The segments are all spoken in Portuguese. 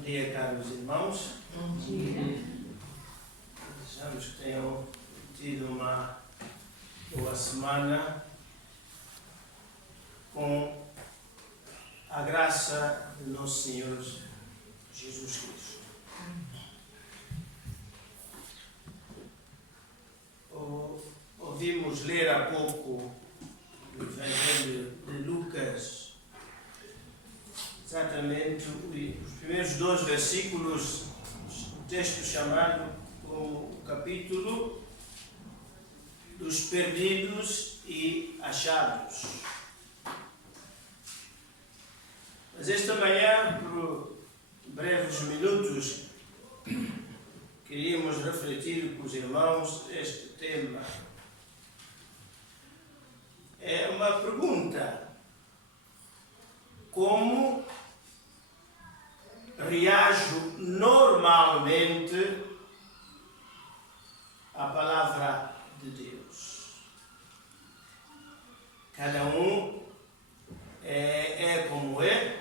Bom dia, caros irmãos. Bom dia. Desejamos que tenham tido uma boa semana com a graça de nosso Senhor Jesus Cristo. Ouvimos ler há pouco o Evangelho de Lucas, exatamente os primeiros 2 versículos do texto chamado como o capítulo dos perdidos e achados. Mas esta manhã, por breves minutos, queríamos refletir com os irmãos este tema. É uma pergunta: como reajo normalmente à palavra de Deus? Cada um é como é.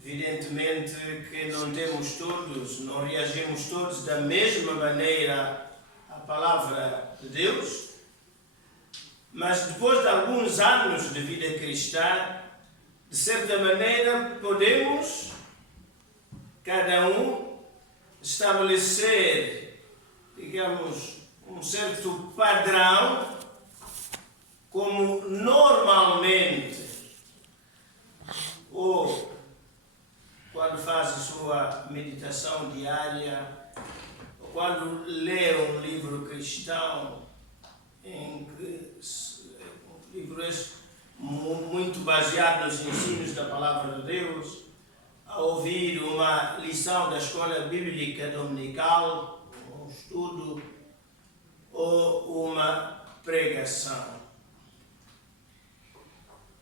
Evidentemente que não reagimos todos da mesma maneira à palavra de Deus, mas depois de alguns anos de vida cristã, de certa maneira podemos, cada um, estabelecer, digamos, um certo padrão, como normalmente, ou quando faz a sua meditação diária, ou quando lê um livro cristão, em que o livro é muito baseado nos ensinos da palavra de Deus, a ouvir uma lição da escola bíblica dominical, um estudo ou uma pregação.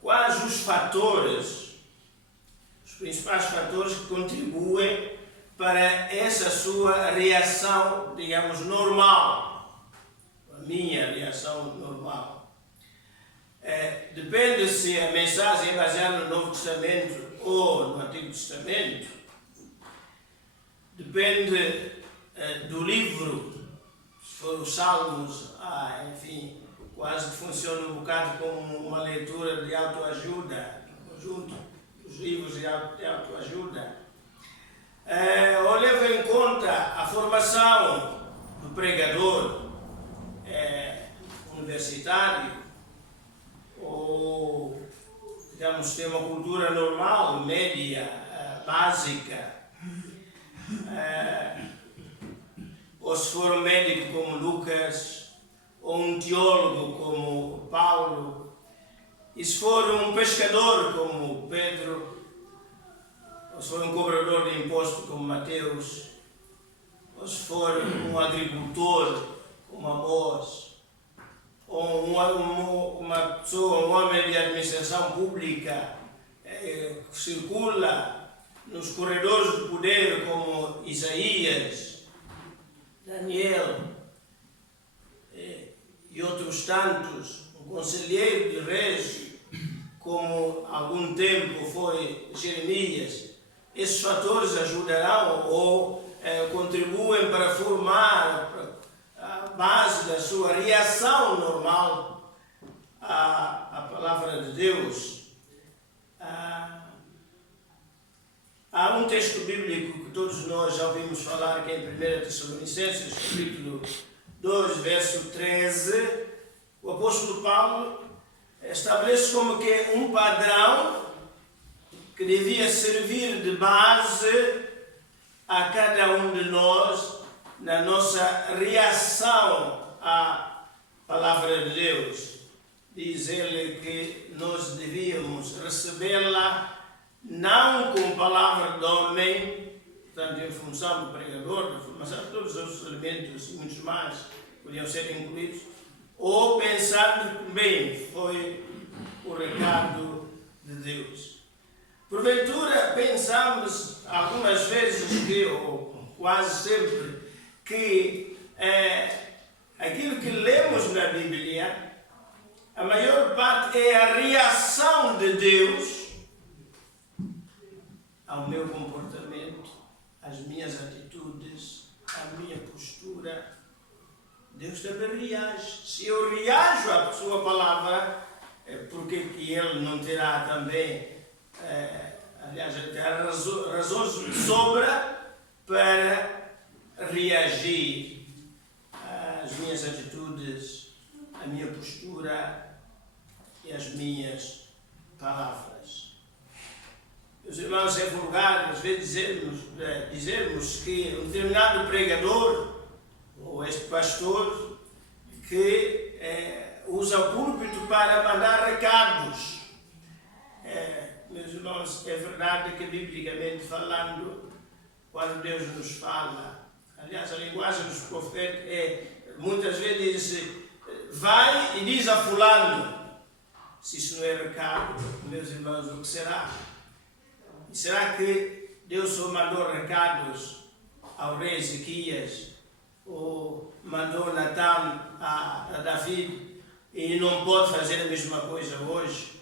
Quais os fatores, os principais fatores que contribuem para essa sua reação, digamos, normal, a minha reação normal? Depende se a mensagem é baseada no Novo Testamento ou no Antigo Testamento. Depende do livro. Se for os Salmos, enfim, quase que funciona um bocado como uma leitura de autoajuda, conjunto dos livros de autoajuda. Ou leva em conta a formação do pregador universitário, ou, digamos, tem uma cultura normal, média, básica, ou se for um médico como Lucas, ou um teólogo como Paulo, e se for um pescador como Pedro, ou se for um cobrador de imposto como Mateus, ou se for um agricultor como Amós, ou uma pessoa, um homem de administração pública que circula nos corredores do poder como Isaías, Daniel e outros tantos, um conselheiro de reis como há algum tempo foi Jeremias. Esses fatores ajudarão ou contribuem para formar a base da sua reação normal à palavra de Deus. Há um texto bíblico que todos nós já ouvimos falar, que é em 1 Tessalonicenses, capítulo 2, verso 13. O apóstolo Paulo estabelece como que um padrão que devia servir de base a cada um de nós na nossa reação à palavra de Deus. Diz ele que nós devíamos recebê-la não com palavra de homem, portanto em função do pregador, da formação de todos os outros elementos e muitos mais podiam ser incluídos, ou pensando que bem foi o recado de Deus. Porventura pensamos algumas vezes que, ou quase sempre, que aquilo que lemos na Bíblia, a maior parte é a reação de Deus ao meu comportamento, às minhas atitudes, à minha postura, Deus também reage. Se eu reajo à sua palavra, porque que Ele não terá também, aliás, Ele terá razões de sobra para reagir às minhas atitudes, à minha postura e às minhas palavras. Meus irmãos, é vulgar às vezes dizermos que um determinado pregador ou este pastor que usa o púlpito para mandar recados. Meus irmãos, é verdade que biblicamente falando, quando Deus nos fala, aliás, a linguagem dos profetas muitas vezes diz, vai e diz a fulano. Se isso não é recado, meus irmãos, o que será? E será que Deus só mandou recados ao rei Ezequias, ou mandou Natan a David, e não pode fazer a mesma coisa hoje?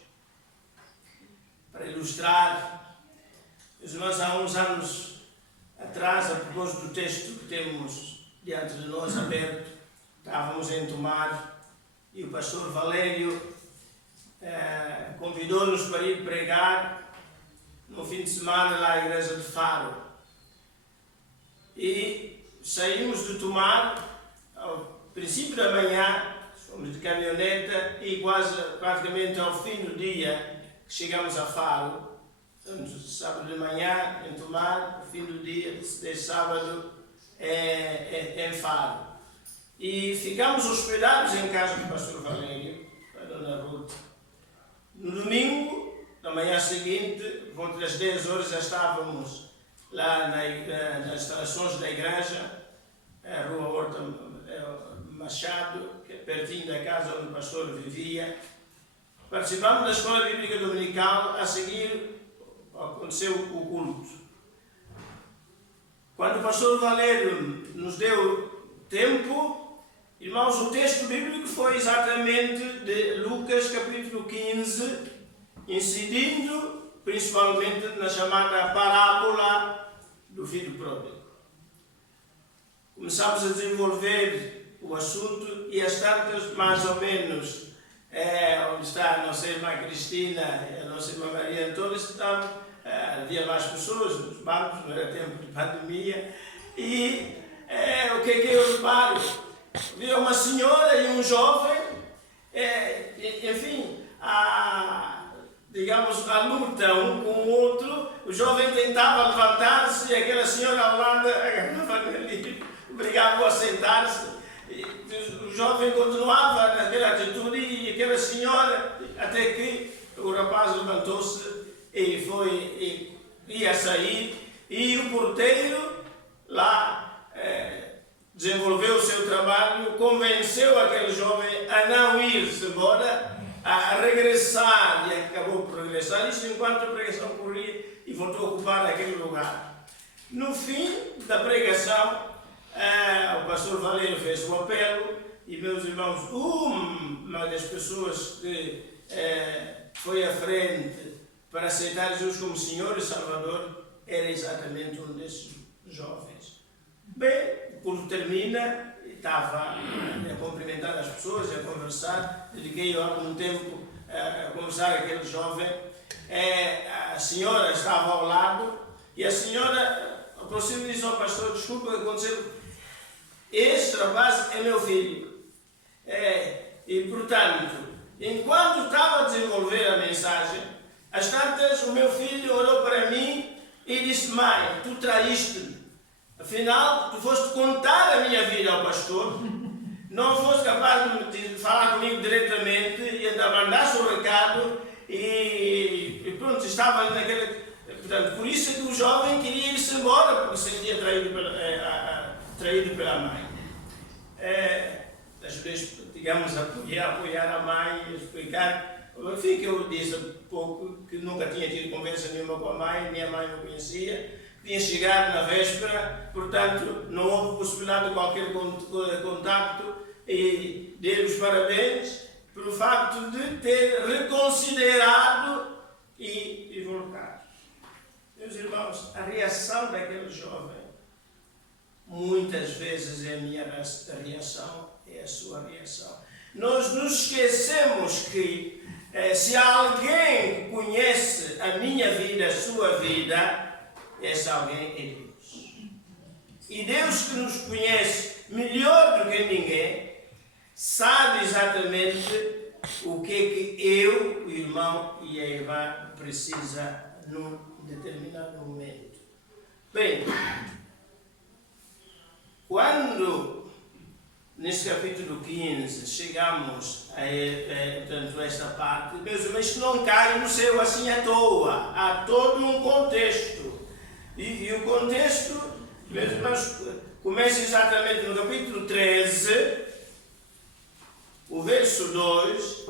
Para ilustrar, meus irmãos, há uns anos atrás, a propósito do texto que temos diante de nós aberto, estávamos em Tomar e o pastor Valério convidou-nos para ir pregar no fim de semana lá à igreja de Faro. E saímos de Tomar ao princípio da manhã, fomos de caminhoneta e praticamente ao fim do dia que chegamos a Faro. Estamos sábado de manhã em Tomar, no fim do dia de sábado em Faro. E ficamos hospedados em casa do pastor Valério, a dona Ruth. No domingo, na manhã seguinte, por volta das 10 horas, já estávamos lá nas instalações da igreja, a Rua Horta Machado, que é pertinho da casa onde o pastor vivia. Participamos da escola bíblica dominical, a seguir aconteceu o culto. Quando o pastor Valério nos deu tempo, irmãos, o texto bíblico foi exatamente de Lucas capítulo 15, incidindo principalmente na chamada parábola do filho pródigo. Começamos a desenvolver o assunto e as tantas, mais ou menos, onde está a nossa irmã Cristina e a nossa irmã Maria Antônia, havia mais pessoas nos bancos, não era tempo de pandemia, e o que eu reparo? Havia uma senhora e um jovem, enfim, digamos, a luta um com o outro. O jovem tentava levantar-se e aquela senhora ao lado agarrava nele, obrigava-o a sentar-se. O jovem continuava naquela atitude e aquela senhora, até que o rapaz levantou-se e ia sair, e o porteiro lá desenvolveu o seu trabalho, convenceu aquele jovem a não ir-se embora, a regressar, e acabou por regressar, isso enquanto a pregação corria, e voltou a ocupar aquele lugar. No fim da pregação, o pastor Valério fez o apelo, e meus irmãos, uma das pessoas que foi à frente para aceitar Jesus como Senhor e Salvador era exatamente um desses jovens. Bem, o culto termina, estava a cumprimentar as pessoas, a conversar, dediquei algum tempo a conversar com aquele jovem. A senhora estava ao lado e a senhora aproxima e diz ao pastor: desculpa, aconteceu, este rapaz é meu filho. E portanto, enquanto estava a desenvolver a mensagem, às tantas o meu filho olhou para mim e disse: mãe, tu traíste-me. Afinal, tu foste contar a minha vida ao pastor, não foste capaz de falar comigo diretamente e ainda mandaste o recado e pronto, estava naquele... Portanto, por isso é que o jovem queria ir-se embora, porque se sentia traído pela mãe. Ajudei, digamos, a apoiar a mãe e explicar. Enfim, que eu disse há pouco que nunca tinha tido conversa nenhuma com a mãe, nem a mãe me conhecia. Tinha chegado na véspera, portanto não houve possibilidade de qualquer contacto, e dei os parabéns pelo facto de ter reconsiderado e voltar. Meus irmãos, irmãos, a reação daquele jovem, muitas vezes é a minha reação, é a sua reação. Nós nos esquecemos que se alguém conhece a minha vida, a sua vida, esse alguém é Deus. E Deus, que nos conhece melhor do que ninguém, sabe exatamente o que é que eu, o irmão e a irmã precisa num determinado momento. Bem, quando nesse capítulo 15 chegamos a esta parte, meus irmãos, isto não cai no céu assim à toa, há todo um contexto. E o contexto, meus irmãos, começa exatamente no capítulo 13, o verso 2,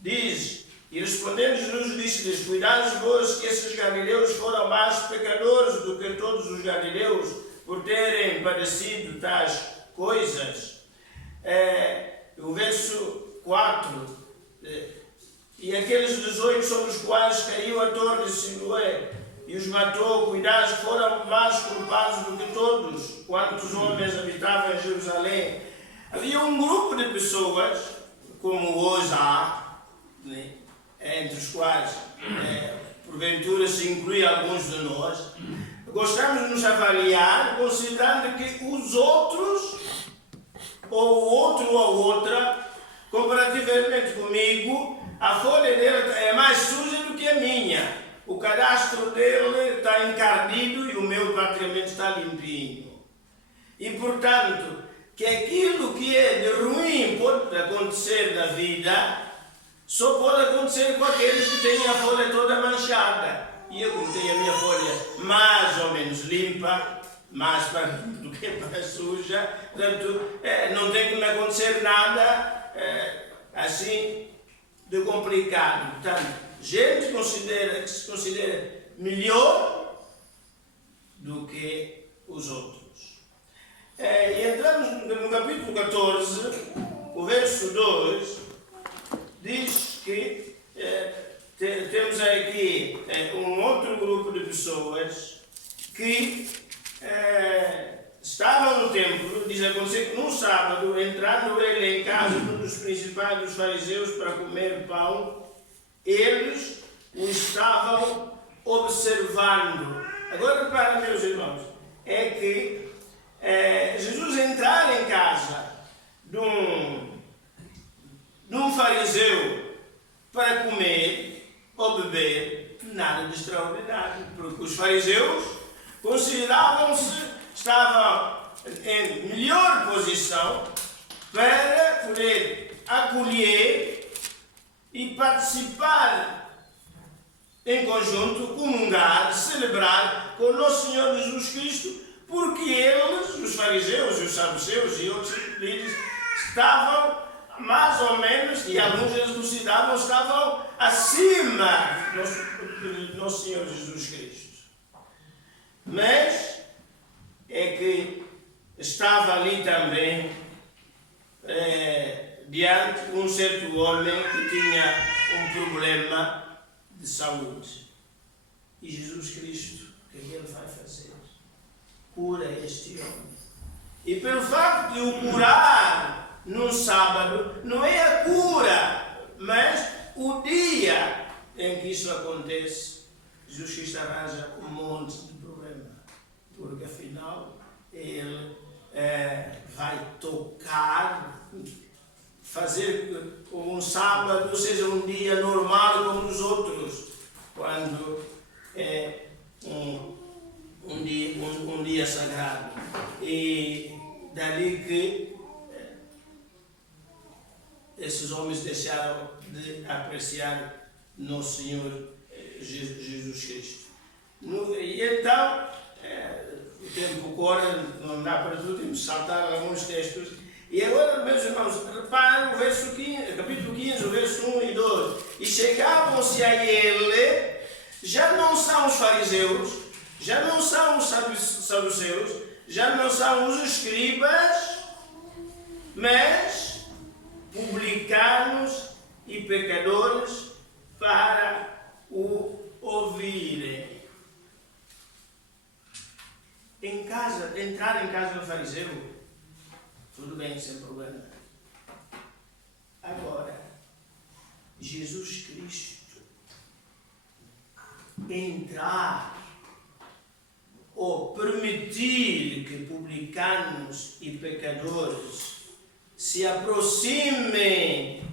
diz: e respondendo Jesus disse-lhes: cuidai-vos que esses galileus foram mais pecadores do que todos os galileus por terem padecido tais coisas. O verso 4, e aqueles 18 sobre os quais caiu a torre de Siloé e os matou, cuidai-vos, foram mais culpados do que todos quantos homens habitavam em Jerusalém. Havia um grupo de pessoas, como hoje há, né, entre os quais, porventura, se inclui alguns de nós, gostamos de nos avaliar considerando que os outros, ou o outro ou outra, comparativamente comigo, a folha dele é mais suja do que a minha. O cadastro dele está encardido e o meu praticamente está limpinho. E, portanto, que aquilo que é de ruim pode acontecer na vida, só pode acontecer com aqueles que têm a folha toda manchada. E eu, como tenho a minha folha mais ou menos limpa, mais para do que para suja, portanto, não tem que me acontecer nada assim de complicado. Portanto, gente que se considera melhor do que os outros. E entramos no capítulo 14, o verso 2, diz que temos aqui um outro grupo de pessoas que estavam no templo. Diz acontecer que num sábado, entrando ele em casa de um dos principais dos fariseus para comer pão, eles o estavam observando. Agora repara, meus irmãos, é que Jesus entrar em casa de um fariseu para comer ou beber, nada de extraordinário, porque os fariseus consideravam-se, estavam em melhor posição para poder acolher e participar em conjunto, comungar, celebrar com o nosso Senhor Jesus Cristo, porque eles, os fariseus e os saduceus e outros líderes, estavam mais ou menos, e alguns eles consideravam, estavam acima do nosso Senhor Jesus Cristo. Mas é que estava ali também diante um certo homem que tinha um problema de saúde. E Jesus Cristo, o que ele vai fazer? Cura este homem. E pelo facto de o curar num sábado, não é a cura, mas o dia em que isso acontece, Jesus Cristo arranja um monte de problema, porque afinal ele vai tocar, fazer um sábado seja um dia normal como os outros, quando é um dia sagrado. E dali que esses homens deixaram de apreciar nosso Senhor Jesus Cristo. E então, o tempo corre, não dá para tudo, temos de saltar alguns textos. E agora, meus irmãos, reparem o verso 15, capítulo 15, o verso 1 e 2. E chegavam-se a ele, já não são os fariseus, já não são os saduceus, já não são os escribas, mas publicanos e pecadores para o ouvir. entrar em casa do fariseu, tudo bem, sem problema. Agora, Jesus Cristo entrar ou permitir que publicanos e pecadores se aproximem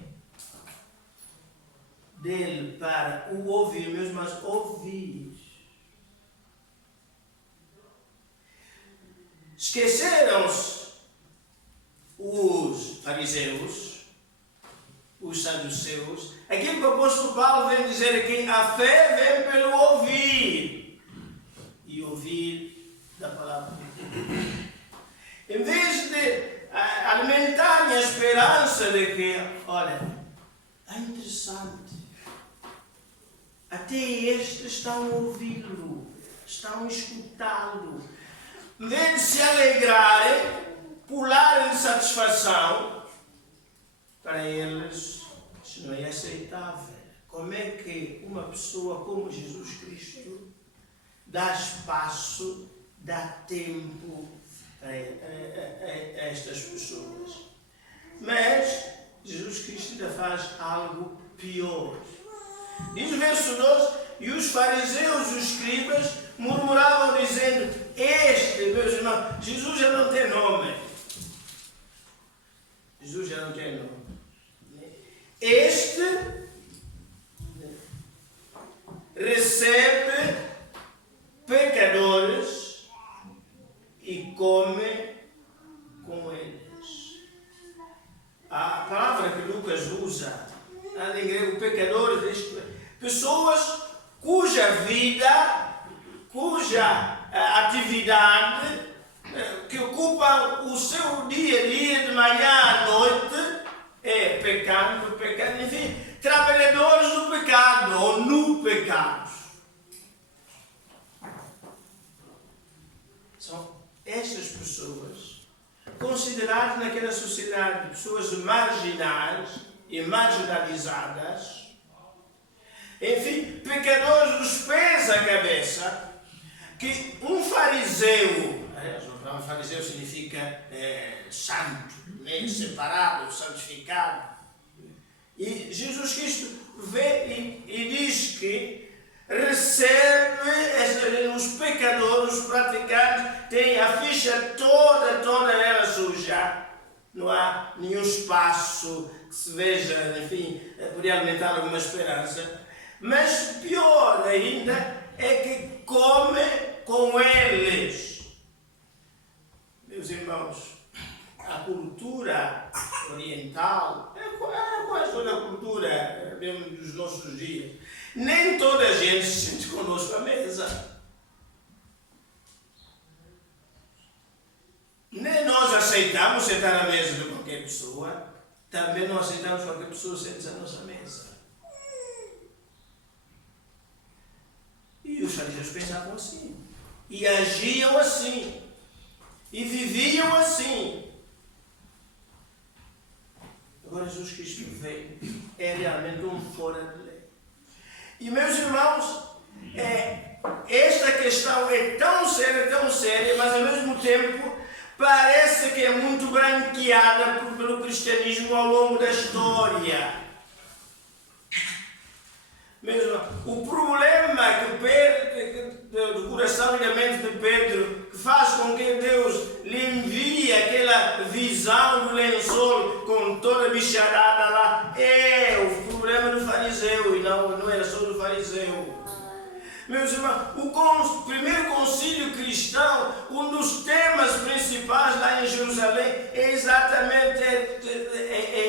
dele para o ouvir, mesmo mas ouvir. Esqueceram-se os fariseus, os saduceus, aquilo que o apóstolo Paulo vem dizer aqui, a fé vem pelo ouvir, e ouvir da palavra de Deus. Em vez de alimentarem a esperança de que, olha, é interessante, até estes estão a ouvi-lo, estão a escutá-lo. Em vez de se alegrarem, pularem de satisfação, para eles isso não é aceitável. Como é que uma pessoa como Jesus Cristo dá espaço, dá tempo a estas pessoas? Mas Jesus Cristo ainda faz algo pior. Diz o verso 12, e os fariseus e os escribas murmuravam dizendo, meus irmãos, Jesus já não tem nome. Jesus já não tem nome. Este recebe pecadores e come com eles. A palavra que Lucas usa, em grego, pecadores, pessoas cuja vida, cuja atividade, que ocupam o seu dia a dia, de manhã à noite, é pecado, enfim, trabalhadores do pecado ou no pecado. São estas pessoas consideradas naquela sociedade pessoas marginais e marginalizadas, enfim, pecadores dos pés à cabeça, que um fariseu, um fariseu significa santo, separado, santificado, e Jesus Cristo vê e diz que recebe os pecadores, os praticantes, têm a ficha toda ela suja, não há nenhum espaço que se veja, enfim, poderia alimentar alguma esperança. Mas pior ainda é que come com eles. Meus irmãos, a cultura oriental é quase toda a cultura mesmo dos nossos dias. Nem toda a gente se sente conosco à mesa. Nem nós aceitamos sentar à mesa de qualquer pessoa, também não aceitamos qualquer pessoa sentar à nossa mesa. E os fariseus pensavam assim, e agiam assim, e viviam assim. Agora Jesus Cristo veio, é realmente um fora de lei. E meus irmãos, esta questão é tão séria, mas ao mesmo tempo parece que é muito branqueada pelo cristianismo ao longo da história. Mesmo, o problema do coração e da mente de Pedro, que faz com que Deus lhe envie aquela visão do lençol com toda a bicharada lá, é o problema do fariseu, e não era só do fariseu. Meus irmãos, o primeiro concílio cristão, um dos temas principais lá em Jerusalém é exatamente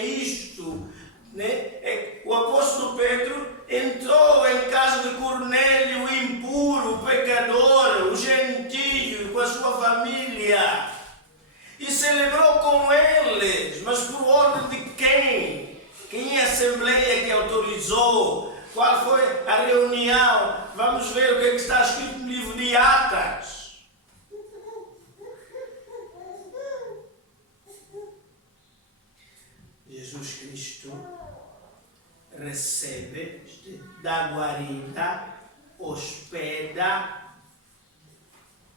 isto. Né? O apóstolo Pedro entrou em casa de Cornélio, o impuro, o pecador, o gentio, com a sua família, e celebrou com eles, mas por ordem de quem? Quem é a assembleia que autorizou? Qual foi a reunião? Vamos ver o que está escrito no livro de Atos. Jesus Cristo recebe, dá guarida, hospeda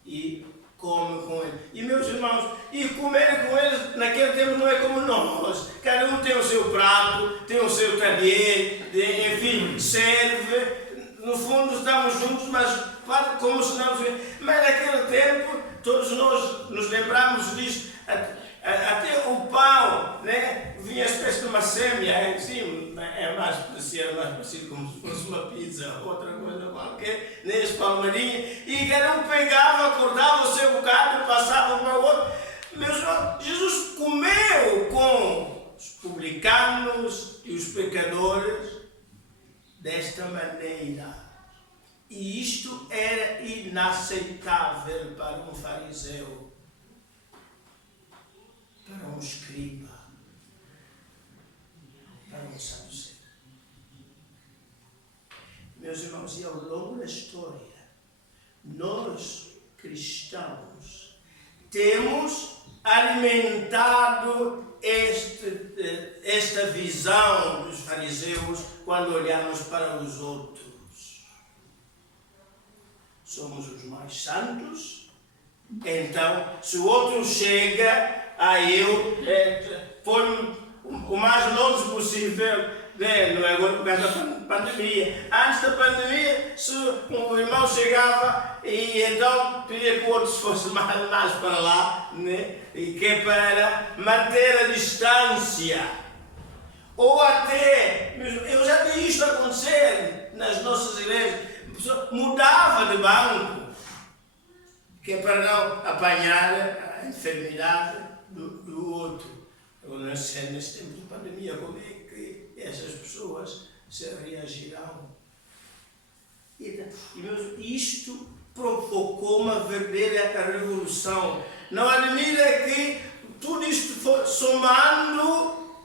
e come com ele. E meus irmãos, e comer com eles naquele tempo não é como nós. Cada um tem o seu prato, tem o seu talher, enfim, serve. No fundo estamos juntos, mas como se não... Mas naquele tempo, todos nós nos lembramos disso. Até o pão, né? Vinha uma espécie de uma sêmia em cima, era mais parecido como se fosse uma pizza, outra coisa qualquer, nem as palmarinhas, e cada um pegava, acordava o seu bocado, passava para o outro. Meus irmãos, Jesus comeu com os publicanos e os pecadores desta maneira. E isto era inaceitável para um fariseu, para um escriba, para um saduceu. Meus irmãos, e ao longo da história, nós, cristãos, temos alimentado esta visão dos fariseus quando olhamos para os outros. Somos os mais santos, então, se o outro chega, eu ponho o mais longe possível, né? Não é agora por causa da pandemia. Antes da pandemia, se um irmão chegava e então pedia que o outro fosse mais para lá, né? E que é para manter a distância. Ou até, eu já vi isto acontecer nas nossas igrejas, a pessoa mudava de banco, que é para não apanhar a enfermidade do outro. Eu não sei, nesse tempo de pandemia, como é que essas pessoas se reagirão. E isto provocou uma verdadeira revolução. Não admira que tudo isto somando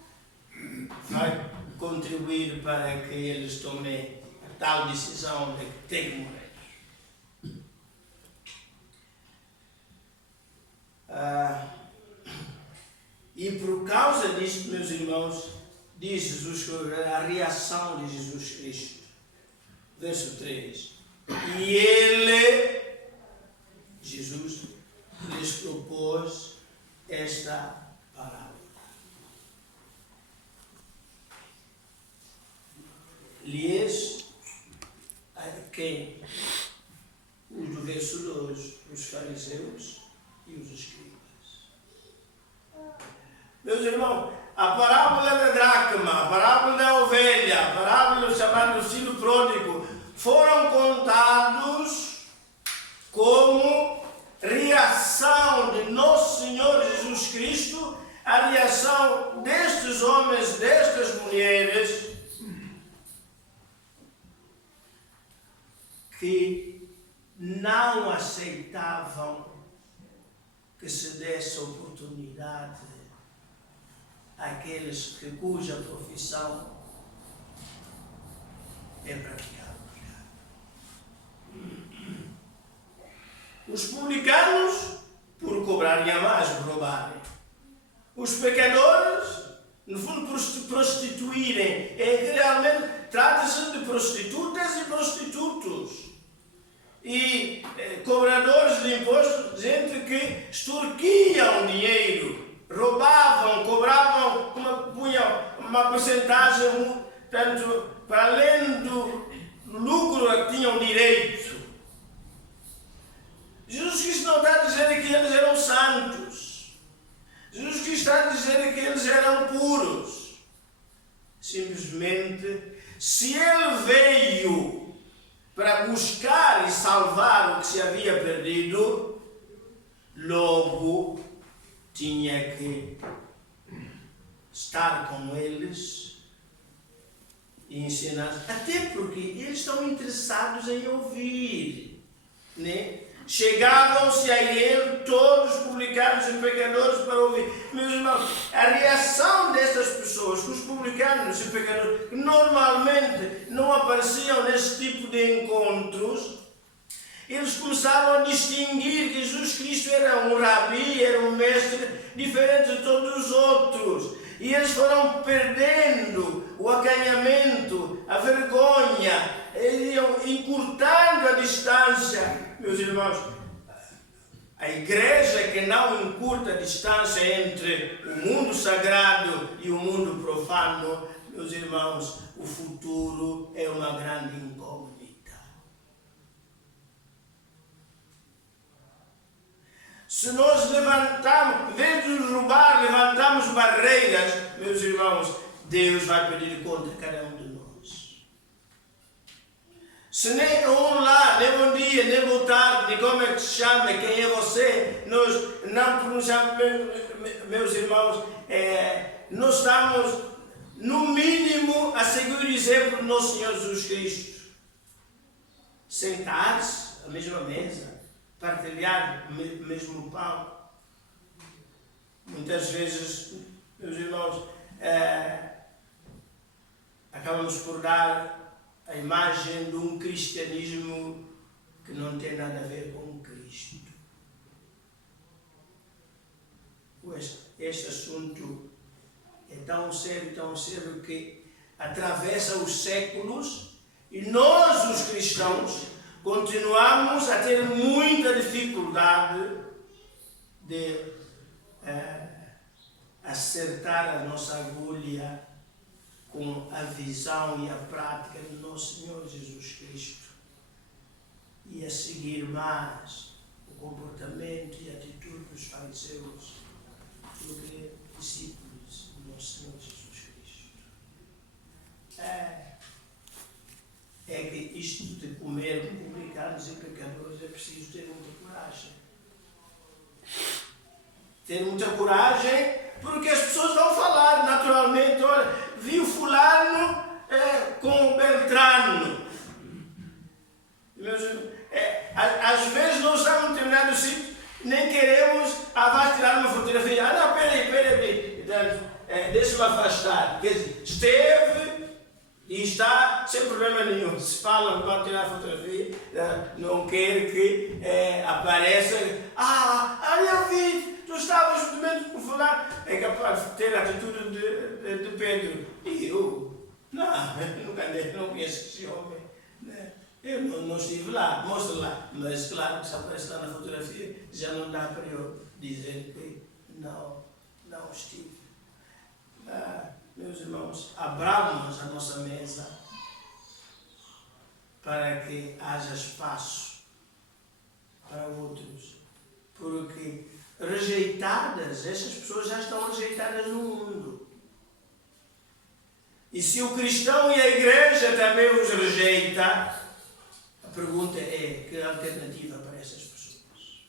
vai contribuir para que eles tomem a tal decisão de que tem que morrer. E por causa disto, meus irmãos, diz Jesus, a reação de Jesus Cristo. Verso 3. E ele, Jesus, lhes propôs esta parábola. Lhes, quem? Os do verso 2, os fariseus e os escribas. Meus irmãos, a parábola da dracma, a parábola da ovelha, a parábola chamada do filho pródigo, foram contados como reação de nosso Senhor Jesus Cristo, a reação destes homens, destas mulheres, que não aceitavam que se desse oportunidade àqueles cuja profissão é praticar o pecado. Os publicanos, por cobrarem a mais, por roubarem. Os pecadores, no fundo, por prostituírem. É que realmente trata-se de prostitutas e prostitutos. E cobradores de impostos, gente que extorquiam dinheiro, roubavam, cobravam, punham uma porcentagem, tanto para além do lucro a que tinham direito. Jesus Cristo não está a dizer que eles eram santos. Jesus Cristo está a dizer que eles eram puros. Simplesmente, se Ele veio para buscar e salvar o que se havia perdido, logo tinha que estar com eles e ensinar, até porque eles estão interessados em ouvir, né? Chegavam-se a ele todos os publicanos e pecadores para ouvir. Meus irmãos, a reação destas pessoas, os publicanos e pecadores, que normalmente não apareciam nesse tipo de encontros, eles começaram a distinguir que Jesus Cristo era um rabi, era um mestre diferente de todos os outros. E eles foram perdendo o acanhamento, a vergonha, eles iam encurtando a distância. Meus irmãos, A igreja que não encurta a distância entre o mundo sagrado e o mundo profano, meus irmãos, o futuro é uma grande incógnita. Se nós levantamos, em vez de roubar, levantamos barreiras, meus irmãos, Deus vai pedir conta a cada um de nós. Se nem um lá, nem bom dia, nem boa tarde, nem como é que se chama, quem é você, nós não pronunciamos, meus irmãos, nós estamos, no mínimo, a seguir o exemplo do nosso Senhor Jesus Cristo. Sentar-se à mesma mesa, partilhar o mesmo pão. Muitas vezes, meus irmãos, acabamos por dar a imagem de um cristianismo que não tem nada a ver com Cristo. Este assunto é tão sério que atravessa os séculos e nós, os cristãos, continuamos a ter muita dificuldade de acertar a nossa agulha com a visão e a prática do nosso Senhor Jesus Cristo e a seguir mais o comportamento e a atitude dos fariseus do que discípulos do nosso Senhor Jesus Cristo. É que isto de comer com publicanos e pecadores é preciso ter muita coragem. Ter muita coragem, porque as pessoas vão falar naturalmente, olha, vi o fulano com o Beltrano. Às vezes nós estamos em determinado sítio, nem queremos, vai tirar uma fotografia. Não, peraí, deixa-me afastar. Quer dizer, esteve e está sem problema nenhum. Se falam que vão tirar a fotografia, não quer que apareça. Eu vi. Tu estavas justamente por falar, é capaz de ter a atitude de Pedro. E eu? Não, nunca não conheço esse homem. Né? Eu não estive lá, mostra lá. Mas claro que se aparece lá na fotografia, já não dá para eu dizer que não estive. Meus irmãos, abramos a nossa mesa para que haja espaço para outros. Porque rejeitadas, essas pessoas já estão rejeitadas no mundo. E se o cristão e a igreja também os rejeita, a pergunta é: que alternativa para essas pessoas?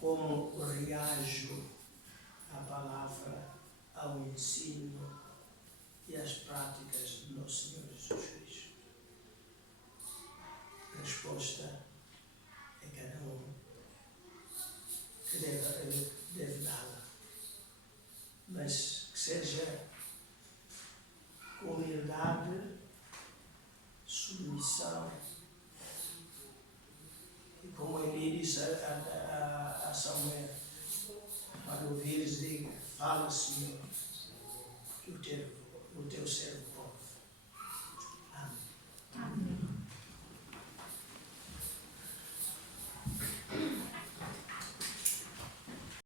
Como reajo à palavra, ao ensino e às práticas do nosso Senhor Jesus Cristo? A resposta que deve dá-la, mas que seja com humildade, submissão, e como ele disse a Samuel, quando ouvires, diga: fala, Senhor, que o teu servo pode.